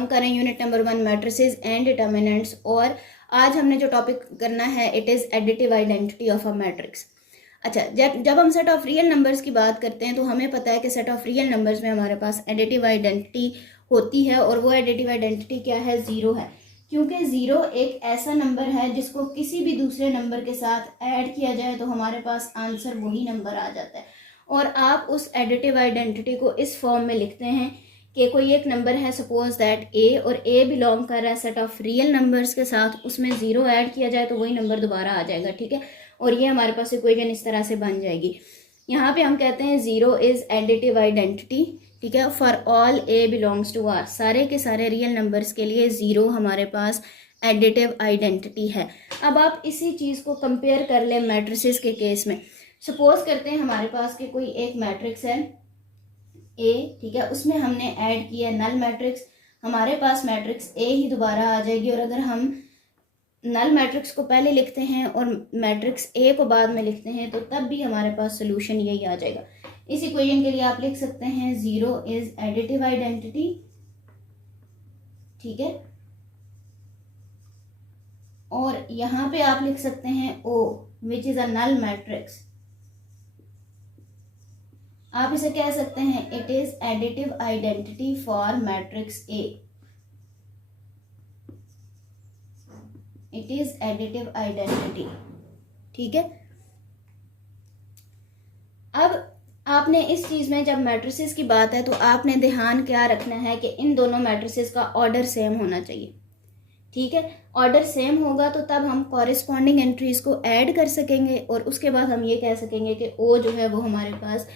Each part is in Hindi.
हम कर रहे हैं unit number 1 matrices and determinants. और आज हमने जो टॉपिक करना है it is additive identity of a matrix. अच्छा, जब हम सेट ऑफ रियल नंबर्स की बात करते हैं तो हमें पता है कि सेट ऑफ रियल नंबर्स में हमारे पास एडिटिव आइडेंटिटी होती है, और वो एडिटिव आइडेंटिटी क्या है? ज़ीरो है। क्योंकि ज़ीरो एक ऐसा नंबर है जिसको किसी भी दूसरे नंबर के साथ ऐड किया जाए तो हमारे पास आंसर वही नंबर आ जाता है। और आप उस एडिटिव आइडेंटिटी को इस फॉर्म में लिखते हैं कि कोई एक नंबर है, सपोज दैट ए, और ए बिलोंग कर रहा है सेट ऑफ रियल नंबर्स के साथ, उसमें ज़ीरो ऐड किया जाए तो वही नंबर दोबारा आ जाएगा। ठीक है, और ये हमारे पास इक्वेशन इस तरह से बन जाएगी। यहाँ पे हम कहते हैं ज़ीरो इज़ एडिटिव आइडेंटिटी। ठीक है, for all A belongs to R, सारे के सारे रियल नंबर्स के लिए ज़ीरो हमारे पास एडिटिव आइडेंटिटी है। अब आप इसी चीज़ को कंपेयर कर लें मैट्रिसेस के केस में। सपोज करते हैं हमारे पास कि कोई एक मैट्रिक्स है ए, ठीक है, उसमें हमने ऐड किया नल मैट्रिक्स, हमारे पास मैट्रिक्स ए ही दोबारा आ जाएगी। और अगर हम नल मैट्रिक्स को पहले लिखते हैं और मैट्रिक्स ए को बाद में लिखते हैं तो तब भी हमारे पास सोल्यूशन यही आ जाएगा। इस इक्वेशन के लिए आप लिख सकते हैं ज़ीरो इज एडिटिव आइडेंटिटी। ठीक है, और यहाँ पे आप लिख सकते हैं ओ which is a null matrix. आप इसे कह सकते हैं it is additive identity for matrix A. It is additive identity. ठीक है, अब आपने इस चीज में जब मैट्रिसेस की बात है तो आपने ध्यान क्या रखना है कि इन दोनों मैट्रिसेस का ऑर्डर सेम होना चाहिए। ठीक है, ऑर्डर सेम होगा तो तब हम कॉरेस्पॉन्डिंग एंट्रीज को ऐड कर सकेंगे और उसके बाद हम ये कह सकेंगे कि ओ जो है वो हमारे पास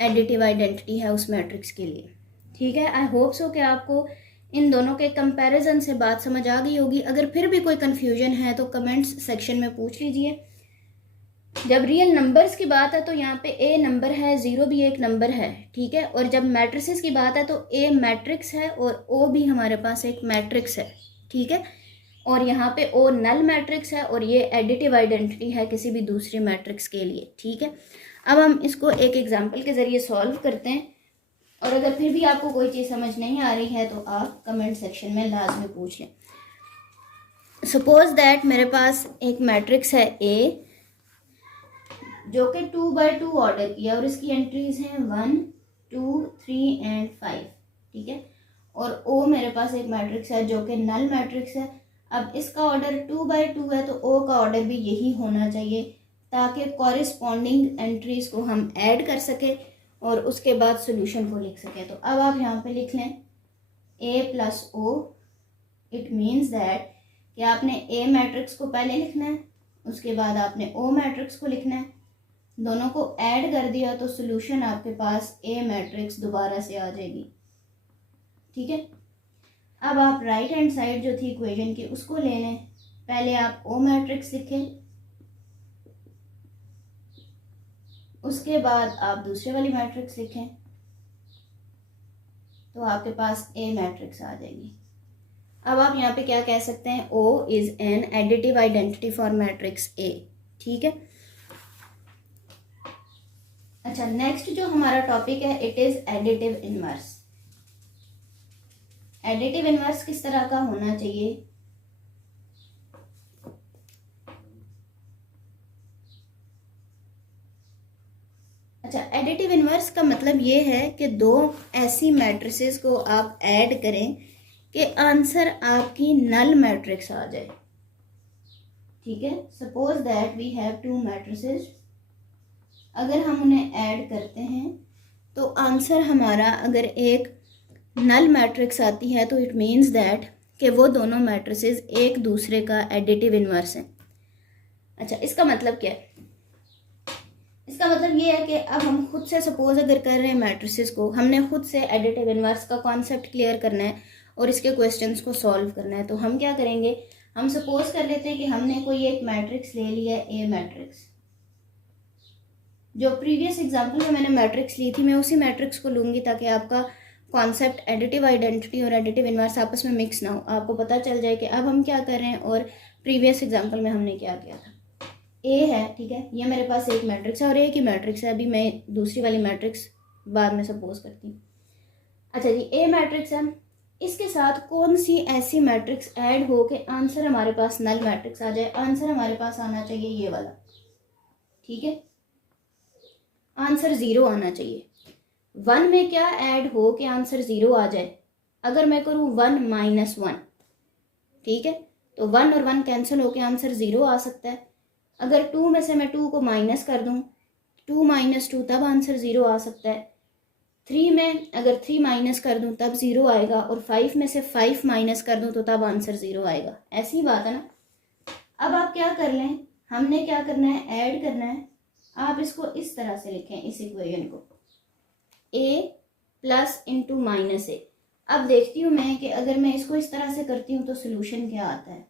एडिटिव आइडेंटिटी है उस मैट्रिक्स के लिए। ठीक है, आई होप सो कि आपको इन दोनों के कंपैरिजन से बात समझ आ गई होगी। अगर फिर भी कोई कंफ्यूजन है तो कमेंट्स सेक्शन में पूछ लीजिए। जब रियल नंबर्स की बात है तो यहाँ पे ए नंबर है, ज़ीरो भी एक नंबर है। ठीक है, और जब मैट्रिसेस की बात है तो ए मैट्रिक्स है और ओ भी हमारे पास एक मैट्रिक्स है। ठीक है, और यहाँ पे ओ नल मैट्रिक्स है और ये एडिटिव आइडेंटिटी है किसी भी दूसरे मैट्रिक्स के लिए। ठीक है, अब हम इसको एक एग्जाम्पल के ज़रिए सॉल्व करते हैं, और अगर फिर भी आपको कोई चीज़ समझ नहीं आ रही है तो आप कमेंट सेक्शन में लाजमी पूछ लें। सपोज दैट मेरे पास एक मैट्रिक्स है ए जो कि 2x2 ऑर्डर किया और इसकी एंट्रीज हैं 1, 2, 3 एंड 5। ठीक है, और ओ मेरे पास एक मैट्रिक्स है जो कि नल मैट्रिक्स है। अब इसका ऑर्डर 2x2 है तो ओ का ऑर्डर भी यही होना चाहिए ताकि कॉरेस्पॉन्डिंग एंट्रीज को हम ऐड कर सके और उसके बाद सोल्यूशन को लिख सके। तो अब आप यहाँ पे लिख लें A plus O. It means that कि आपने ए मैट्रिक्स को पहले लिखना है, उसके बाद आपने ओ मैट्रिक्स को लिखना है, दोनों को ऐड कर दिया तो सोल्यूशन आपके पास ए मैट्रिक्स दोबारा से आ जाएगी। ठीक है, अब आप राइट हैंड साइड जो थी इक्वेशन की उसको ले लें। पहले आप ओ मैट्रिक्स लिखें, उसके बाद आप दूसरे वाली मैट्रिक्स लिखें तो आपके पास ए मैट्रिक्स आ जाएगी। अब आप यहाँ पे क्या कह सकते हैं? O is an additive identity for matrix A. ठीक है, अच्छा, नेक्स्ट जो हमारा टॉपिक है it is additive inverse. Additive inverse किस तरह का होना चाहिए? अच्छा, एडिटिव इनवर्स का मतलब ये है कि दो ऐसी मैट्रिसेस को आप ऐड करें कि आंसर आपकी नल मैट्रिक्स आ जाए। ठीक है, suppose that we have two matrices, अगर हम उन्हें ऐड करते हैं तो आंसर हमारा अगर एक नल मैट्रिक्स आती है तो इट मीन्स दैट कि वो दोनों मैट्रिसेस एक दूसरे का एडिटिव इनवर्स है। अच्छा, इसका मतलब क्या है? इसका मतलब ये है कि अब हम खुद से सपोज अगर कर रहे हैं मैट्रिसेस को, हमने खुद से एडिटिव इनवर्स का कॉन्सेप्ट क्लियर करना है और इसके क्वेश्चंस को सॉल्व करना है। तो हम क्या करेंगे, हम सपोज कर लेते हैं कि हमने कोई एक मैट्रिक्स ले लिया है ए मैट्रिक्स। जो प्रीवियस एग्जाम्पल में मैंने मैट्रिक्स ली थी मैं उसी मैट्रिक्स को लूँगी ताकि आपका कॉन्सेप्ट एडिटिव आइडेंटिटी और एडिटिव इनवर्स आपस में मिक्स ना हो, आपको पता चल जाए कि अब हम क्या कर रहे हैं और प्रीवियस एग्जाम्पल में हमने क्या किया था। ए है, ठीक है, ये मेरे पास एक मैट्रिक्स है और ए की मैट्रिक्स है। अभी मैं दूसरी वाली मैट्रिक्स बाद में सपोज करती हूँ। अच्छा जी, ए मैट्रिक्स है, इसके साथ कौन सी ऐसी मैट्रिक्स ऐड हो के आंसर हमारे पास नल मैट्रिक्स आ जाए। आंसर हमारे पास आना चाहिए ये वाला, ठीक है, आंसर 0 आना चाहिए। 1 में क्या ऐड हो कि आंसर 0 आ जाए। अगर मैं करूँ 1 - 1, ठीक है, तो 1 और 1 कैंसिल होके आंसर 0 आ सकता है। अगर 2 में से मैं 2 को माइनस कर दूँ, 2 - 2, तब आंसर 0 आ सकता है। 3 में अगर 3 माइनस कर दूं तब 0 आएगा, और 5 में से 5 माइनस कर दूं तो तब आंसर 0 आएगा। ऐसी बात है ना। अब आप क्या कर लें, हमने क्या करना है, ऐड करना है। आप इसको इस तरह से लिखें, इस इक्वेशन को a प्लस इंटू माइनस ए। अब देखती हूँ मैं कि अगर मैं इसको इस तरह से करती हूँ तो सोल्यूशन क्या आता है।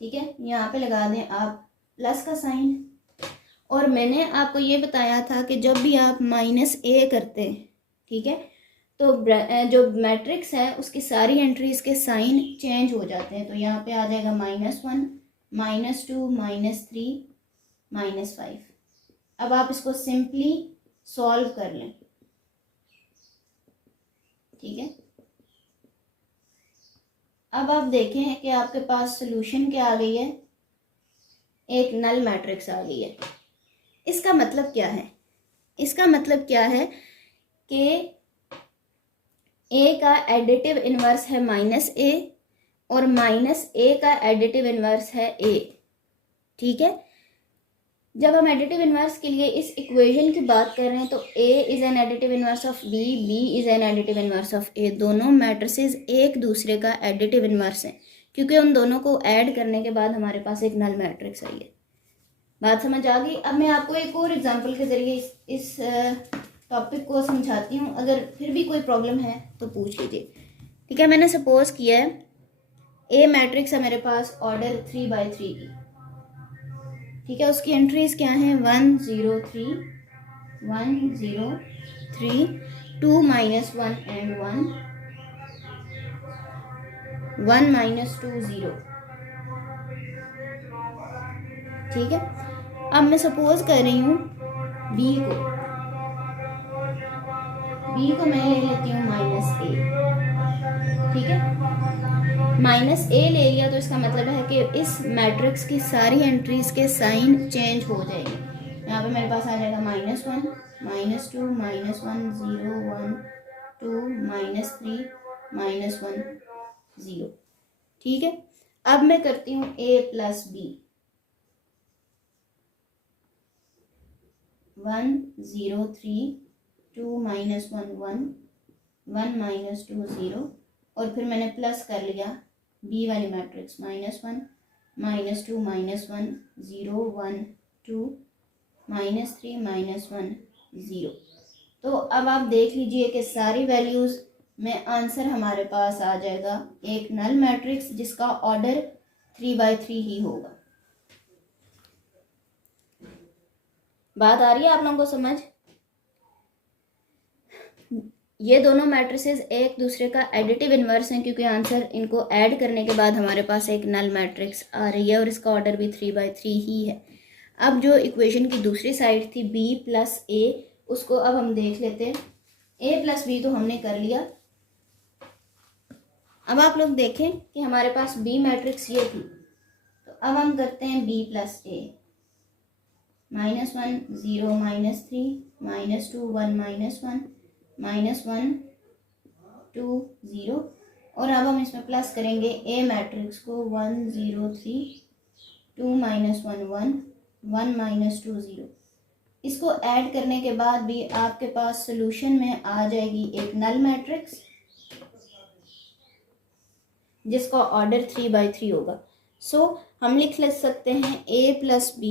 ठीक है, यहाँ पे लगा दें आप प्लस का साइन। और मैंने आपको ये बताया था कि जब भी आप -a करते हैं, ठीक है, तो जो मैट्रिक्स है उसकी सारी एंट्रीज के साइन चेंज हो जाते हैं। तो यहाँ पे आ जाएगा -1 -2 -3 -5। अब आप इसको सिंपली सॉल्व कर लें, ठीक है। अब आप देखें कि आपके पास सोल्यूशन क्या आ गई है, एक नल मैट्रिक्स आ गई है। इसका मतलब क्या है, इसका मतलब क्या है कि a का एडिटिव इनवर्स है -a और -a का एडिटिव इनवर्स है a, ठीक है। जब हम एडिटिव इनवर्स के लिए इस इक्वेशन की बात कर रहे हैं तो a is an additive inverse of b, b is an additive inverse of a। दोनों मैट्रिसेस एक दूसरे का एडिटिव इनवर्स है, क्योंकि उन दोनों को ऐड करने के बाद हमारे पास एक नल मैट्रिक्स आई है। बात समझ आ गई। अब मैं आपको एक और एग्जांपल के ज़रिए इस टॉपिक को समझाती हूँ। अगर फिर भी कोई प्रॉब्लम है तो पूछ लीजिए, ठीक है। मैंने सपोज किया है ए मैट्रिक्स है मेरे पास ऑर्डर 3/3 की, ठीक है। उसकी एंट्रीज क्या हैं, 1 0 3 1 0 3 2 - 1 and 1 1 - 2 0, ठीक है। अब मैं सपोज कर रही हूँ बी को मैं ले लेती हूँ -a, ठीक है। -a ले लिया तो इसका मतलब है कि इस मैट्रिक्स की सारी एंट्रीज के साइन चेंज हो जाएंगे। यहाँ पे मेरे पास आ जाएगा -1 -2 -1 0 1 2 -3 -1 0, ठीक है। अब मैं करती हूँ a प्लस b, 1 0 3 2 - 1 1 1 - 2 0, और फिर मैंने प्लस कर लिया बी वाली मैट्रिक्स -1 -2 -1 0 1 2 -3 -1 0। तो अब आप देख लीजिए कि सारी वैल्यूज में आंसर हमारे पास आ जाएगा एक नल मैट्रिक्स जिसका ऑर्डर 3/3 ही होगा। बात आ रही है आप लोगों को समझ। ये दोनों मैट्रिसेस एक दूसरे का एडिटिव इनवर्स हैं, क्योंकि आंसर इनको ऐड करने के बाद हमारे पास एक नल मैट्रिक्स आ रही है और इसका ऑर्डर भी 3/3 ही है। अब जो इक्वेशन की दूसरी साइड थी b प्लस a, उसको अब हम देख लेते हैं। a प्लस b तो हमने कर लिया। अब आप लोग देखें कि हमारे पास b मैट्रिक्स ये थी, तो अब हम करते हैं b प्लस a, -1 0 -3 -2 1 -1 -1 2 0, और अब हम इसमें प्लस करेंगे a मैट्रिक्स को 1 0 3 2 - 1 1 1 - 2 0। इसको ऐड करने के बाद भी आपके पास सोल्यूशन में आ जाएगी एक नल मैट्रिक्स जिसका ऑर्डर 3/3 होगा। सो हम लिख सकते हैं a plus b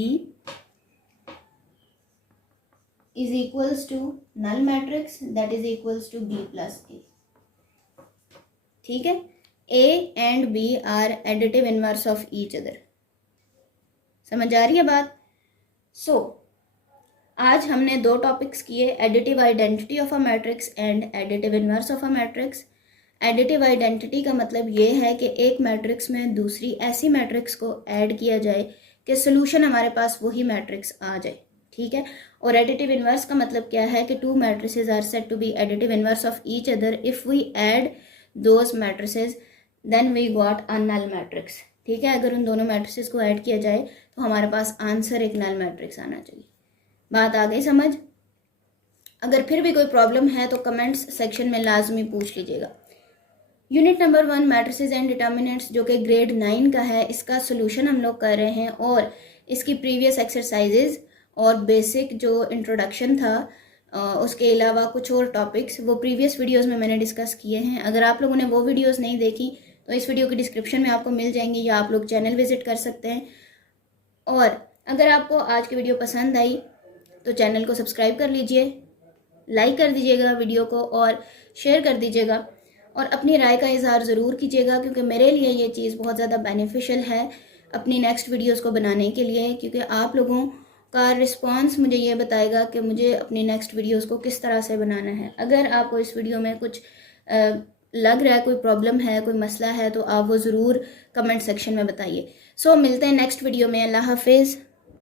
is equals to null matrix that is equals to b plus a, ठीक है। a and b are additive inverse of each other। समझ आ रही है बात। सो आज हमने दो टॉपिक्स किए, additive identity of a matrix and additive inverse of a matrix. Additive identity का मतलब ये है कि एक मैट्रिक्स में दूसरी ऐसी मैट्रिक्स को ऐड किया जाए कि सोल्यूशन हमारे पास वही मैट्रिक्स आ जाए, ठीक है। और एडिटिव इन्वर्स का मतलब क्या है कि 2 matrices are said to be additive inverse of each other if we add those matrices then we got a null matrix, ठीक है। अगर उन दोनों मैट्रिसेस को ऐड किया जाए तो हमारे पास आंसर एक नल मैट्रिक्स आना चाहिए। बात आ गई समझ? अगर फिर भी कोई प्रॉब्लम है तो कमेंट्स सेक्शन में लाजमी पूछ लीजिएगा। Unit number 1 matrices and determinants जो कि ग्रेड 9 का है, इसका सोल्यूशन हम लोग कर रहे हैं और इसकी प्रीवियस एक्सरसाइजेज और बेसिक जो इंट्रोडक्शन था उसके अलावा कुछ और टॉपिक्स वो प्रीवियस वीडियोस में मैंने डिस्कस किए हैं। अगर आप लोगों ने वो वीडियोस नहीं देखी तो इस वीडियो की डिस्क्रिप्शन में आपको मिल जाएंगी या आप लोग चैनल विजिट कर सकते हैं। और अगर आपको आज की वीडियो पसंद आई तो चैनल को सब्सक्राइब कर लीजिए, लाइक कर दीजिएगा वीडियो को और शेयर कर दीजिएगा और अपनी राय का इजहार ज़रूर कीजिएगा, क्योंकि मेरे लिए ये चीज़ बहुत ज़्यादा बेनिफिशियल है अपनी नेक्स्ट वीडियोस को बनाने के लिए, क्योंकि आप लोगों का रिस्पांस मुझे ये बताएगा कि मुझे अपनी नेक्स्ट वीडियोस को किस तरह से बनाना है। अगर आपको इस वीडियो में कुछ लग रहा है, कोई प्रॉब्लम है, कोई मसला है, तो आप वो ज़रूर कमेंट सेक्शन में बताइए। सो मिलते हैं नेक्स्ट वीडियो में। अल्लाह हाफिज़।